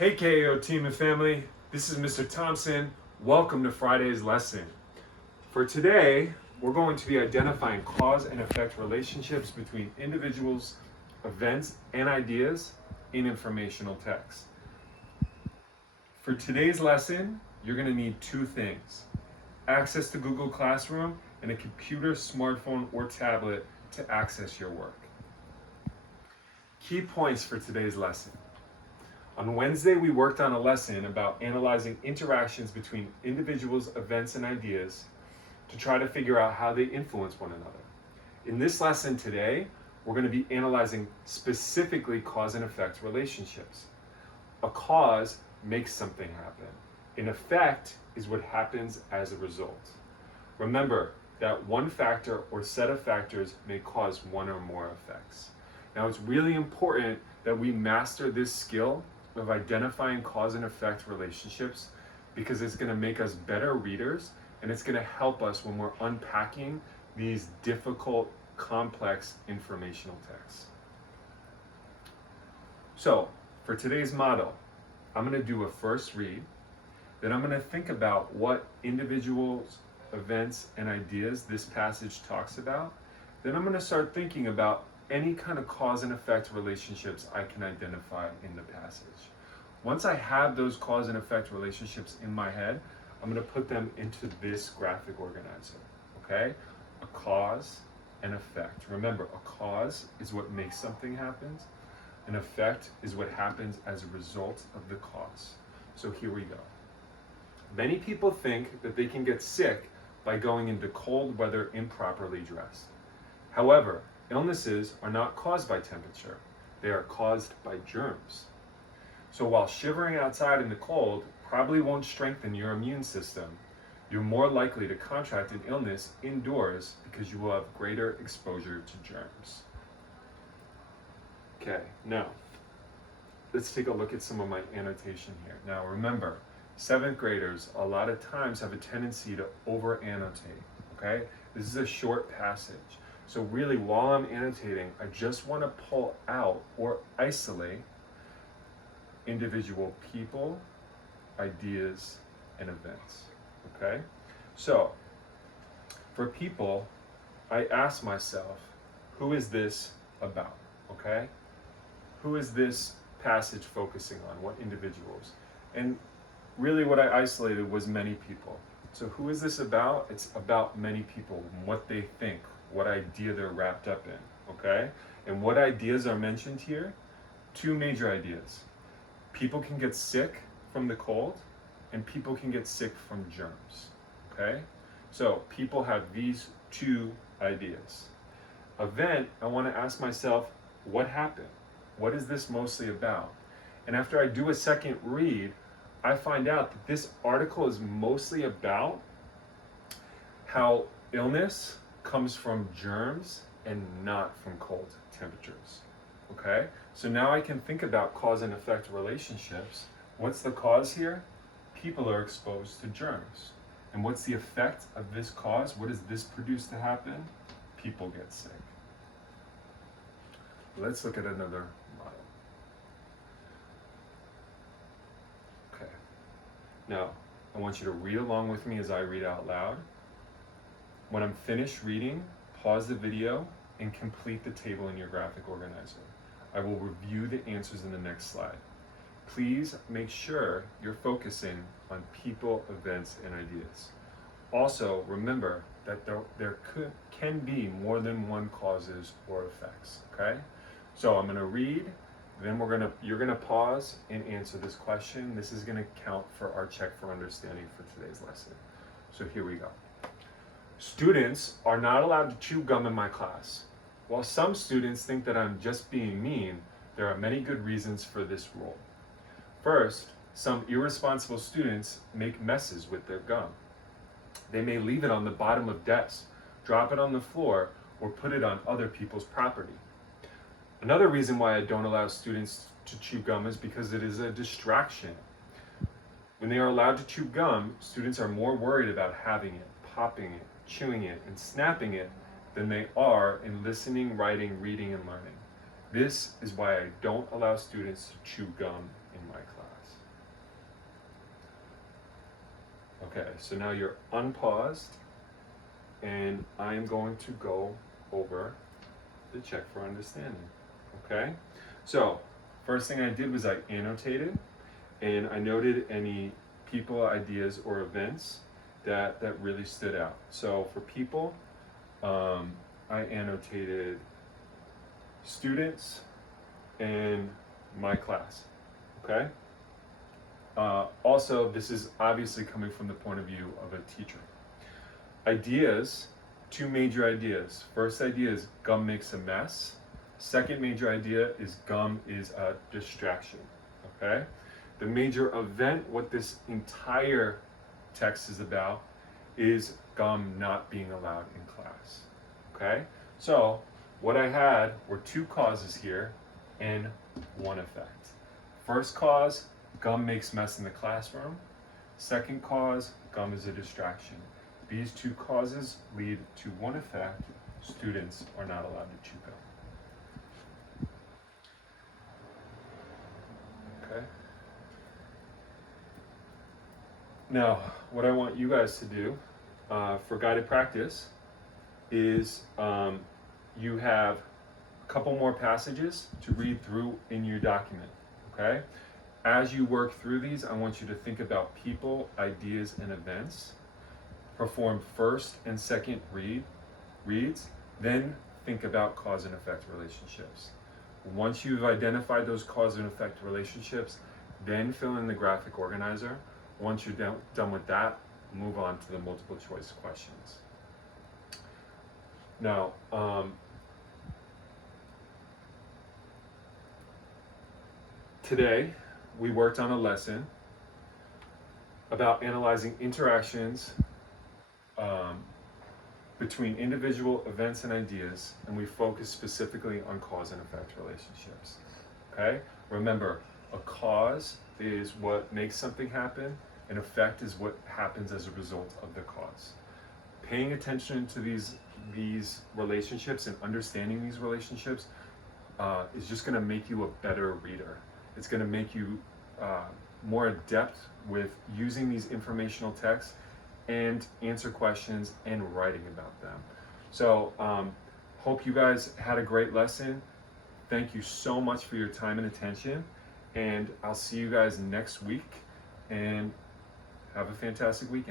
Hey KAO team and family, this is Mr. Thompson. Welcome to Friday's lesson. For today, we're going to be identifying cause and effect relationships between individuals, events, and ideas in informational text. For today's lesson, you're going to need two things: access to Google Classroom and a computer, smartphone, or tablet to access your work. Key points for today's lesson. On Wednesday, we worked on a lesson about analyzing interactions between individuals, events, and ideas to try to figure out how they influence one another. In this lesson today, we're going to be analyzing specifically cause and effect relationships. A cause makes something happen. An effect is what happens as a result. Remember that one factor or set of factors may cause one or more effects. Now, it's really important that we master this skill of identifying cause and effect relationships, because it's going to make us better readers and it's going to help us when we're unpacking these difficult, complex informational texts. So, for today's model, I'm going to do a first read, then I'm going to think about what individuals, events, and ideas this passage talks about. Then I'm going to start thinking about any kind of cause and effect relationships I can identify in the passage. Once I have those cause and effect relationships in my head, I'm going to put them into this graphic organizer, okay? A cause and effect. Remember, a cause is what makes something happen. An effect is what happens as a result of the cause. So here we go. Many people think that they can get sick by going into cold weather improperly dressed. However, illnesses are not caused by temperature. They are caused by germs. So while shivering outside in the cold probably won't strengthen your immune system, you're more likely to contract an illness indoors because you will have greater exposure to germs. Okay, now let's take a look at some of my annotation here. Now remember, 7th graders a lot of times have a tendency to over-annotate, okay? This is a short passage. So really, while I'm annotating, I just want to pull out or isolate individual people, ideas, and events, okay? So, for people, I ask myself, who is this about, okay? Who is this passage focusing on? What individuals? And really what I isolated was many people. So who is this about? It's about many people, what they think, what idea they're wrapped up in, okay? And what ideas are mentioned here? Two major ideas. People can get sick from the cold, and people can get sick from germs, okay? So people have these two ideas. Event, I want to ask myself, what happened? What is this mostly about? And after I do a second read, I find out that this article is mostly about how illness comes from germs and not from cold temperatures, okay? So now I can think about cause and effect relationships. What's the cause here? People are exposed to germs. And what's the effect of this cause? What does this produce to happen? People get sick. Let's look at another model. Okay. Now, I want you to read along with me as I read out loud. When I'm finished reading, pause the video and complete the table in your graphic organizer. I will review the answers in the next slide. Please make sure you're focusing on people, events, and ideas. Also, remember that there can be more than one causes or effects, okay? So I'm gonna read, then you're gonna pause and answer this question. This is gonna count for our check for understanding for today's lesson. So here we go. Students are not allowed to chew gum in my class. While some students think that I'm just being mean, there are many good reasons for this rule. First, some irresponsible students make messes with their gum. They may leave it on the bottom of desks, drop it on the floor, or put it on other people's property. Another reason why I don't allow students to chew gum is because it is a distraction. When they are allowed to chew gum, students are more worried about having it, popping it, chewing it, and snapping it than they are in listening, writing, reading, and learning. This is why I don't allow students to chew gum in my class. Okay, so now you're unpaused, and I am going to go over the check for understanding. Okay, so first thing I did was I annotated, and I noted any people, ideas, or events that really stood out. So for people, I annotated students and my class. Okay. Also, this is obviously coming from the point of view of a teacher. Ideas, two major ideas. First idea is gum makes a mess. Second major idea is gum is a distraction. Okay. The major event, what this entire text is about, is gum not being allowed in class. Okay. So what I had were two causes here and one effect. First cause, gum makes mess in the classroom. Second cause, gum is a distraction. These two causes lead to one effect: students are not allowed to chew gum. Okay. Now, what I want you guys to do for guided practice is you have a couple more passages to read through in your document, okay? As you work through these, I want you to think about people, ideas, and events. Perform first and second reads, then think about cause and effect relationships. Once you've identified those cause and effect relationships, then fill in the graphic organizer. Once you're done with that, move on to the multiple choice questions. Now, today we worked on a lesson about analyzing interactions between individual events and ideas, and we focused specifically on cause and effect relationships. Okay? Remember, a cause is what makes something happen, an effect is what happens as a result of the cause. Paying attention to these relationships and understanding these relationships is just going to make you a better reader. It's going to make you more adept with using these informational texts and answer questions and writing about them. So hope you guys had a great lesson. Thank you so much for your time and attention, and I'll see you guys next week, and have a fantastic weekend.